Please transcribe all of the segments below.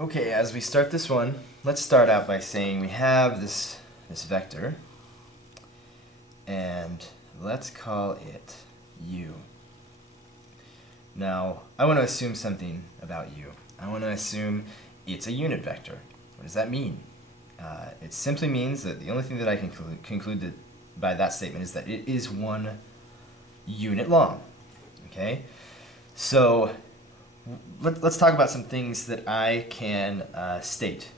Okay, as we start this one, let's start out by saying we have this vector, and let's call it u. Now, I want to assume something about u. I want to assume it's a unit vector. What does that mean? It simply means that the only thing that I can conclude by that statement is that it is one unit long. Okay? So, let's talk about some things that I can state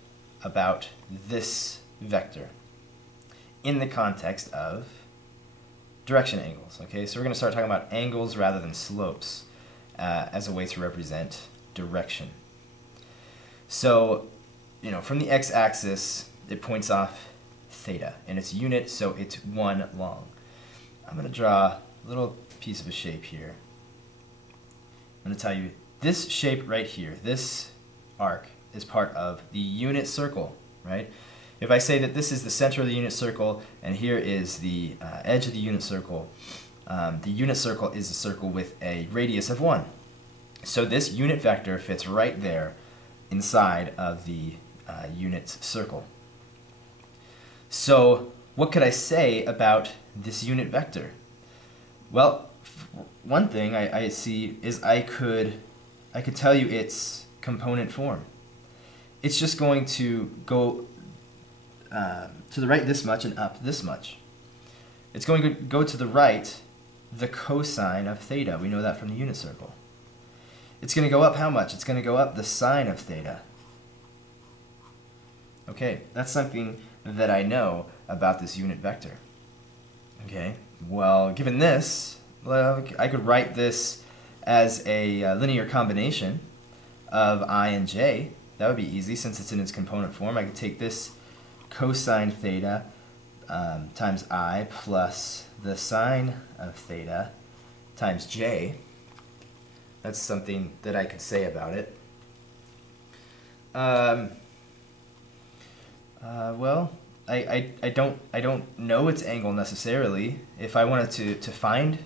about this vector in the context of direction angles. Okay, so we're going to start talking about angles rather than slopes as a way to represent direction. So, from the x-axis, it points off theta, and it's unit, so it's one long. I'm going to draw a little piece of a shape here. I'm going to tell you this shape right here, this arc, is part of the unit circle, right? If I say that this is the center of the unit circle and here is the edge of the unit circle is a circle with a radius of 1. So this unit vector fits right there inside of the unit circle. So what could I say about this unit vector? Well, one thing I see is I could tell you its component form. It's just going to go to the right this much and up this much. It's going to go to the right the cosine of theta. We know that from the unit circle. It's going to go up how much? It's going to go up the sine of theta. Okay, that's something that I know about this unit vector. Okay, well, given this, well, I could write this as a linear combination of I and j. That would be easy since it's in its component form. I could take this cosine theta times I plus the sine of theta times j. That's something that I could say about it. Well, I don't know its angle necessarily. If I wanted to find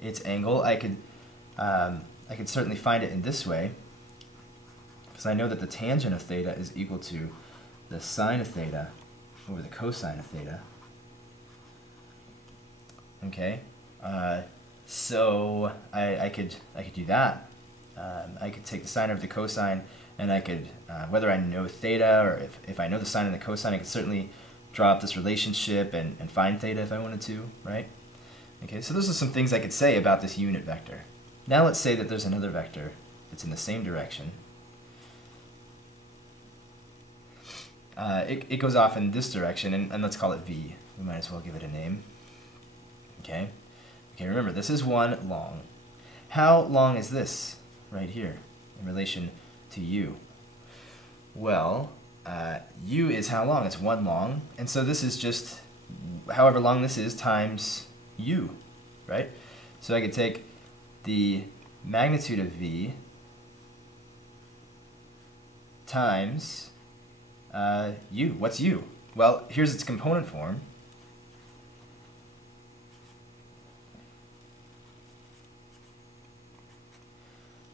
its angle, I could certainly find it in this way, because I know that the tangent of theta is equal to the sine of theta over the cosine of theta. Okay, so I could do that. I could take the sine over the cosine, and I could, whether I know theta or if I know the sine and the cosine, I could certainly draw up this relationship and find theta if I wanted to, right? Okay, so those are some things I could say about this unit vector. Now let's say that there's another vector that's in the same direction. It goes off in this direction, and let's call it v. We might as well give it a name. Okay. Okay, remember, this is one long. How long is this right here in relation to u? Well, u is how long? It's one long, and so this is just however long this is times u, right? So I could take the magnitude of v times u. What's u? Well, here's its component form.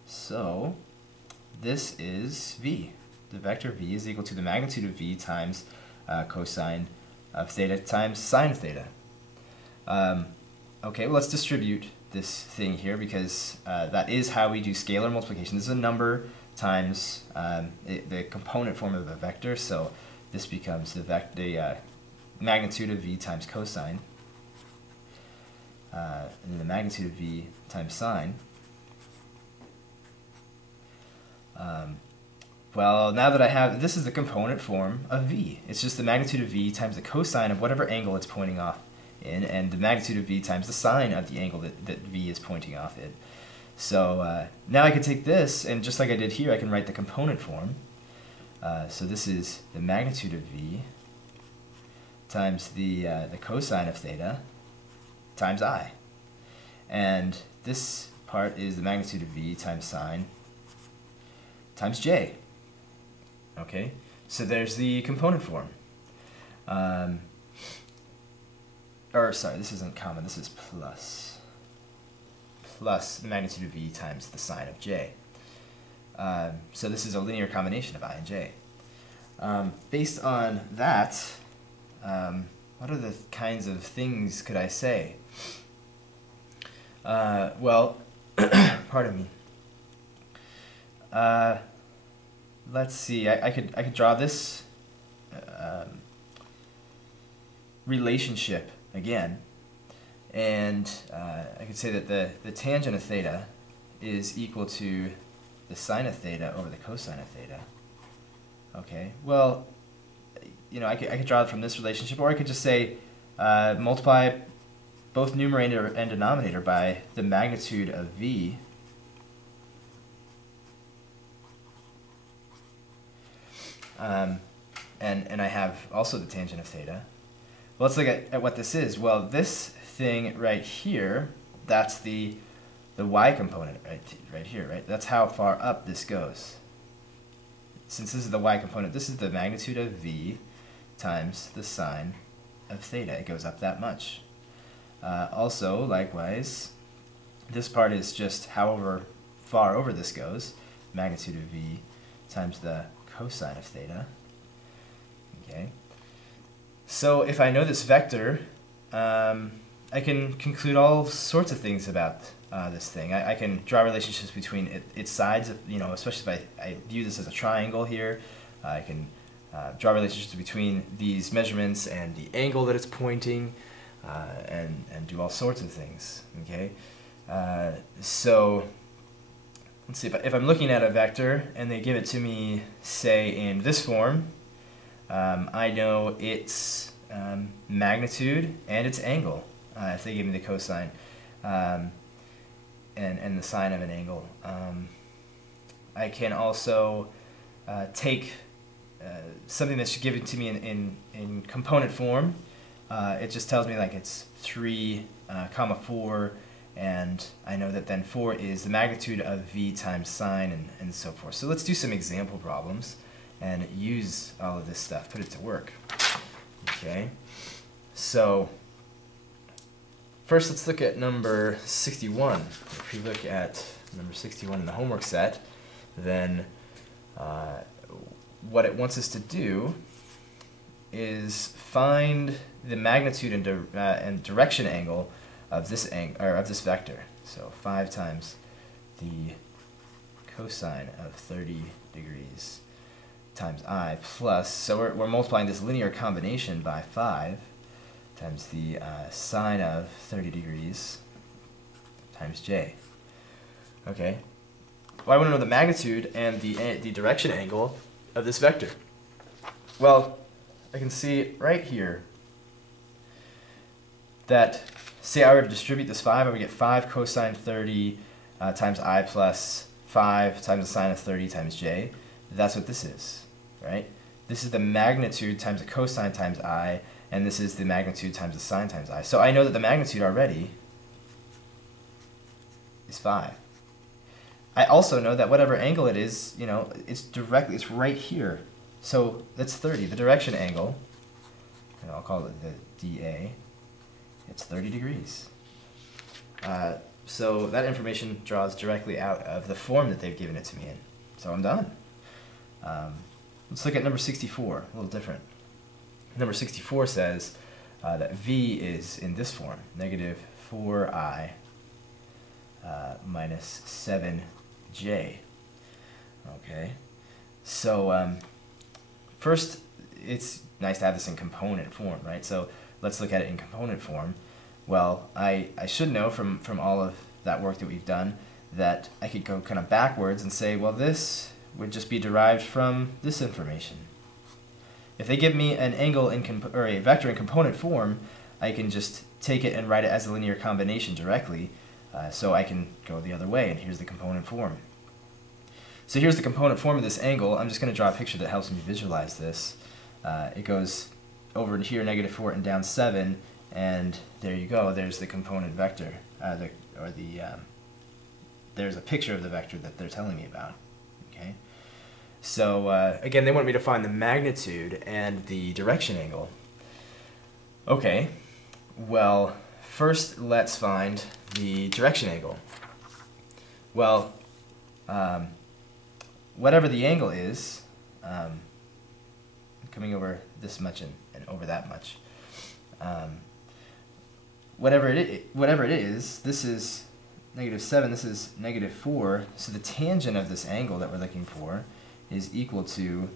So this is v. The vector v is equal to the magnitude of v times cosine of theta times sine of theta. Okay, well, let's distribute this thing here, because that is how we do scalar multiplication. This is a number times the component form of a vector, so this becomes the magnitude of v times cosine, and then the magnitude of v times sine. Well, now that I have, this is the component form of v. It's just the magnitude of v times the cosine of whatever angle it's pointing off in, and the magnitude of v times the sine of the angle that v is pointing off in. So now I can take this, and just like I did here, I can write the component form. So this is the magnitude of v times the cosine of theta times I. And this part is the magnitude of v times sine times j. Okay, so there's the component form. Or sorry, this isn't common, this is plus the magnitude of v times the sine of j. So this is a linear combination of I and j. Based on that, what other kinds of things could I say? Well, pardon me. Let's see. I could draw this relationship again, and I could say that the tangent of theta is equal to the sine of theta over the cosine of theta. Okay. Well, you know, I could draw it from this relationship, or I could just say multiply both numerator and denominator by the magnitude of v and I have also the tangent of theta. Well, let's look at what this is. Well, this thing right here, that's the y component right here, right? That's how far up this goes. Since this is the y component, this is the magnitude of v times the sine of theta. It goes up that much. Also, likewise, this part is just however far over this goes, magnitude of v times the cosine of theta. Okay. So if I know this vector, I can conclude all sorts of things about this thing. I can draw relationships between its sides, you know, especially if I view this as a triangle here. I can draw relationships between these measurements and the angle that it's pointing, and do all sorts of things. Okay, so let's see, if I'm looking at a vector and they give it to me, say, in this form, I know its magnitude and its angle, if they give me the cosine and the sine of an angle. I can also take something that's given to me in component form. It just tells me like it's 3, 4, and I know that then 4 is the magnitude of v times sine, and so forth. So let's do some example problems and use all of this stuff, put it to work. Okay, so first let's look at number 61. If we look at number 61 in the homework set, then what it wants us to do is find the magnitude and direction angle of this vector. So 5 times the cosine of 30 degrees times I plus, so we're multiplying this linear combination by 5 times the sine of 30 degrees times j. Okay. Well, I want to know the magnitude and the direction angle of this vector. Well, I can see right here that, say I were to distribute this 5, I would get 5 cosine 30 times I plus 5 times the sine of 30 times j. That's what this is, right? This is the magnitude times the cosine times I, and this is the magnitude times the sine times I. So I know that the magnitude already is 5. I also know that whatever angle it is, you know, it's right here. So that's 30. The direction angle, and I'll call it the dA, it's 30 degrees. So that information draws directly out of the form that they've given it to me in. So I'm done. Let's look at number 64, a little different. Number 64 says that V is in this form, negative 4I minus 7J. Okay, so first, it's nice to have this in component form, right? So let's look at it in component form. Well, I should know from all of that work that we've done that I could go kind of backwards and say, well, this would just be derived from this information. If they give me an angle or a vector in component form, I can just take it and write it as a linear combination directly, so I can go the other way, and here's the component form. So here's the component form of this angle. I'm just going to draw a picture that helps me visualize this. It goes over here, negative 4, and down 7, and there you go. There's the component vector, there's a picture of the vector that they're telling me about. Okay. So again, they want me to find the magnitude and the direction angle. Okay. Well, first let's find the direction angle. Well, whatever the angle is, coming over this much and over that much, whatever it is, this is -7, this is -4, so the tangent of this angle that we're looking for is equal to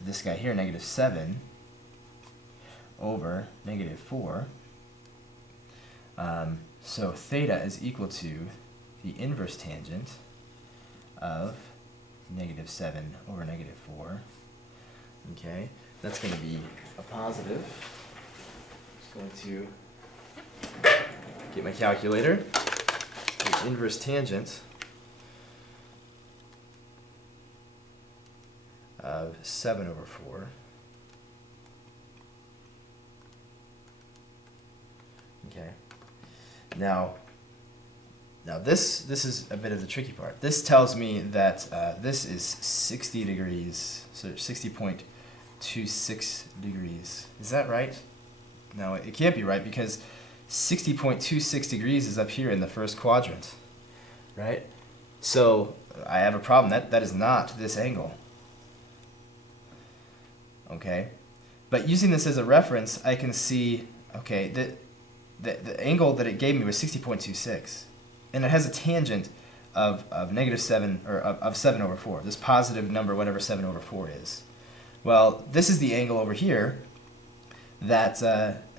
this guy here, -7, over -4. So theta is equal to the inverse tangent of -7 over -4. Okay, that's going to be a positive. Just going to get my calculator. The inverse tangent of 7 over 4. Okay. Now this is a bit of the tricky part. This tells me that this is 60 degrees, so 60.26 degrees. Is that right? No, it can't be right, because 60.26 degrees is up here in the first quadrant, right? So I have a problem. That is not this angle. Okay, but using this as a reference, I can see, okay, the angle that it gave me was 60.26, and it has a tangent of -7, or of 7 over 4, this positive number, whatever 7 over 4 is. Well, this is the angle over here that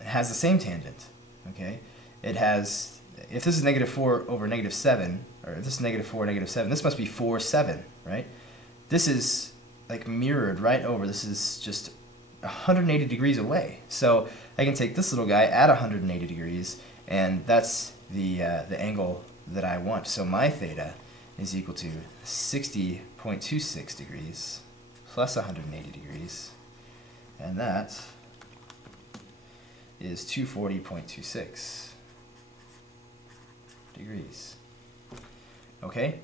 has the same tangent. Okay, it has, if this is -4 over -7, or if this is -4, -7, this must be 4, 7, right? This is like mirrored right over. This is just 180 degrees away. So I can take this little guy at 180 degrees, and that's the angle that I want. So my theta is equal to 60.26 degrees plus 180 degrees, and that is 240.26 degrees. Okay?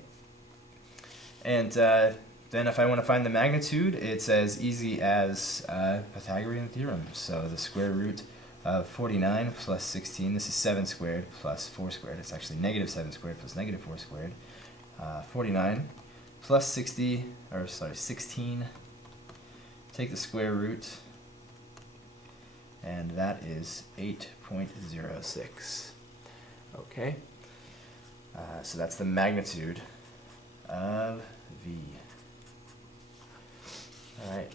And then if I want to find the magnitude, it's as easy as Pythagorean theorem. So the square root of 49 plus 16, this is 7 squared plus 4 squared. It's actually -7 squared plus -4 squared. 49 plus 16. Take the square root, and that is 8.06. Okay? So that's the magnitude of V. All right.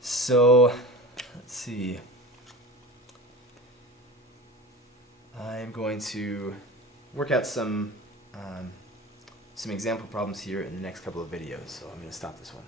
So, let's see. I'm going to work out some example problems here in the next couple of videos, so I'm going to stop this one.